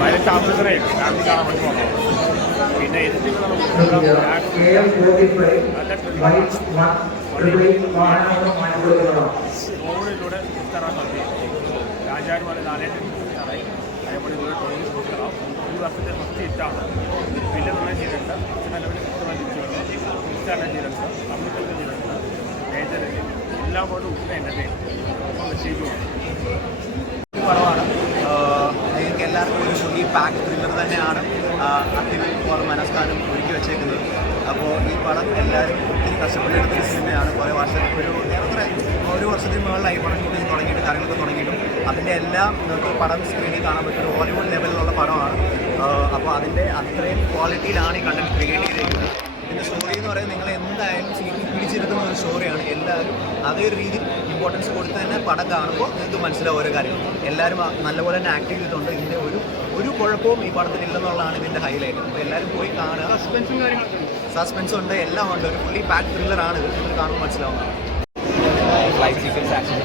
Pilot ഓഫീസറെയും family കാണാൻ വേണ്ടി പോകണം. പിന്നെ റോഡിലൂടെ ഇത്തറാൻ മതി. രാജാവിമാരെ 4 ഇത്തറായി അതേപോലെ ഇവിടെ ടോണിൽ കൊടുക്കണം. ഈ വർഷത്തെ ഫസ്റ്റ് ഇട്ടാണ്. പിന്നെ നമ്മൾ ചെയ്തിട്ടുണ്ട് നിലവിൽ ഇൻസ്റ്റാളെ ചെയ്തിട്ടുണ്ട്, കമ്പ്യൂട്ടറിൽ ചെയ്തിട്ടുണ്ട്, മേജറിൽ എല്ലാം കൊണ്ട് ഉള്ള എൻ്റെ മെസ്സേജുമാണ്. പടമാണ്. നിങ്ങൾക്ക് എല്ലാവർക്കും ഒരു ഫുള്ളി പാക്ക് ത്രില്ലർ തന്നെയാണ് അത്തിവർ മനസ്കാരം ഒരുക്കി വെച്ചേക്കുന്നത്. അപ്പോൾ ഈ പടം എല്ലാവരും ഒത്തിരി കഷ്ടപ്പെട്ടെടുത്തൊരു സിനിമയാണ്. കുറേ വർഷം ഒരു വർഷത്തിന് മുകളിലായി പടം ഷൂട്ടിങ് തുടങ്ങിയിട്ട് കാര്യങ്ങളൊക്കെ തുടങ്ങിയിട്ടും അതിൻ്റെ എല്ലാം നിങ്ങൾക്ക് പടം സ്ക്രീനിൽ കാണാൻ പറ്റും. ഒരു ഹോളിവുഡ് ലെവലിലുള്ള പടമാണ്. അപ്പോൾ അതിൻ്റെ അത്രയും ക്വാളിറ്റിയിലാണ് ഈ കണ്ടന്റ് ക്രിയേറ്റ് ചെയ്തിരിക്കുന്നത്. ഇതിൻ്റെ സ്റ്റോറി എന്ന് പറയുന്നത് നിങ്ങൾ എന്തായാലും സീറ്റിൽ പിടിച്ചിരുത്തുന്ന ഒരു സ്റ്റോറിയാണ്. എല്ലാവരും അതേ രീതിയിൽ ഇമ്പോർട്ടൻസ് കൊടുത്ത് തന്നെ പടം കാണുമ്പോൾ നിങ്ങൾക്ക് മനസ്സിലാവും ഓരോ കാര്യങ്ങൾ. എല്ലാവരും നല്ലപോലെ തന്നെ ആക്ട് ചെയ്തിട്ടുണ്ട്. ഇതിൻ്റെ ഒരു കുഴപ്പവും ഈ പടത്തിൽ ഇല്ലെന്നുള്ളതാണ് ഇതിൻ്റെ ഹൈലൈറ്റ്. അപ്പോൾ എല്ലാവരും പോയി കാണുക. സസ്പെൻസും ഉണ്ട്, എല്ലാം ഉണ്ട്. ഒരു ഫുള്ളി പാക്ക് ത്രില്ലറാണ് ഇത്. നിങ്ങൾ കാണുമ്പോൾ മനസ്സിലാവുന്നതാണ്. ഫ്ലൈറ്റ് സീക്വൻസ് ആക്ഷൻ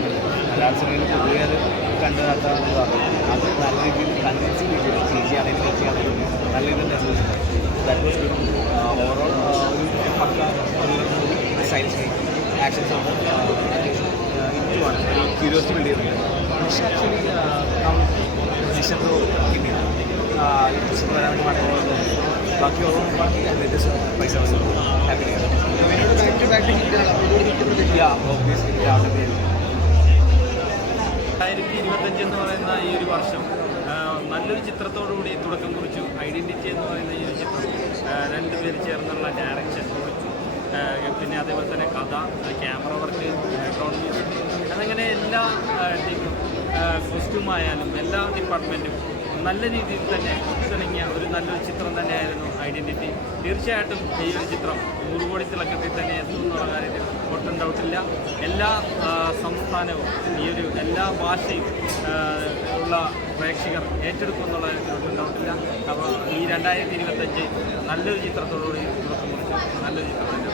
മലയാള സിനിമയിൽ പൊതുവെ അത് കണ്ടുനടത്താമെന്ന് പറഞ്ഞു. അത് നല്ല രീതിയിൽ കൺവിൻസിങ് രീതിയിൽ CG ആണെങ്കിലും നല്ല രീതിയിൽ നിർമ്മിച്ചിട്ടുണ്ട്. That was good. ഓവറോൾ ഒരു പക്ക സ്റ്റൈലിഷ് ആക്ഷൻ സോങ് ഇൻറ്റുമാണ്. ഒരു ക്യൂരിയോസിറ്റി ബിൽഡ് ചെയ്യുന്നുണ്ട്. ആക്ച്വലി നിശ്ചിത കിട്ടിയത് ഇൻട്രസ്റ്റ് വരാൻ മാത്രമേ ബാക്കി ഓർമ്മ വ്യത്യസ്ത പൈസ ഹാപ്പി ചെയ്യാം. ഓബിയസ്ലി 2025 എന്ന് പറയുന്ന ഈ ഒരു വർഷം നല്ലൊരു ചിത്രത്തോടുകൂടി തുടക്കം കുറിച്ചു. ഐഡൻറ്റിറ്റി എന്ന് പറയുന്ന ഈ ഒരു ചിത്രം 2 പേര് ചേർന്നുള്ള ഡയറക്ഷൻ കുറിച്ചു. പിന്നെ അതേപോലെ തന്നെ കഥ, ക്യാമറ വർക്ക്, ബാക്ക്ഗ്രൗണ്ട് മ്യൂസിക്, അതങ്ങനെ എല്ലാ ടീമും കോസ്റ്റ്യൂമായാലും എല്ലാ ഡിപ്പാർട്ട്മെൻറ്റും നല്ല രീതിയിൽ തന്നെ ഒത്തിണങ്ങിയ ഒരു നല്ലൊരു ചിത്രം തന്നെയായിരുന്നു ഐഡൻറ്റിറ്റി. തീർച്ചയായിട്ടും ഈ ഒരു ചിത്രം 100 കോടി തിളക്കത്തിൽ തന്നെ എത്തും എന്നുള്ള കാര്യത്തിൽ ഒട്ടും ഡൗട്ടില്ല. എല്ലാ സംസ്ഥാനവും ഈ ഒരു എല്ലാ ഭാഷയും ഉള്ള പ്രേക്ഷകർ ഏറ്റെടുക്കും എന്നുള്ള കാര്യത്തിൽ ഒട്ടും ഡൗട്ടില്ല. അപ്പോൾ ഈ 2025 നല്ലൊരു ചിത്രത്തോടുകൂടി തുടക്കം കുറിച്ചു. നല്ലൊരു ചിത്രം.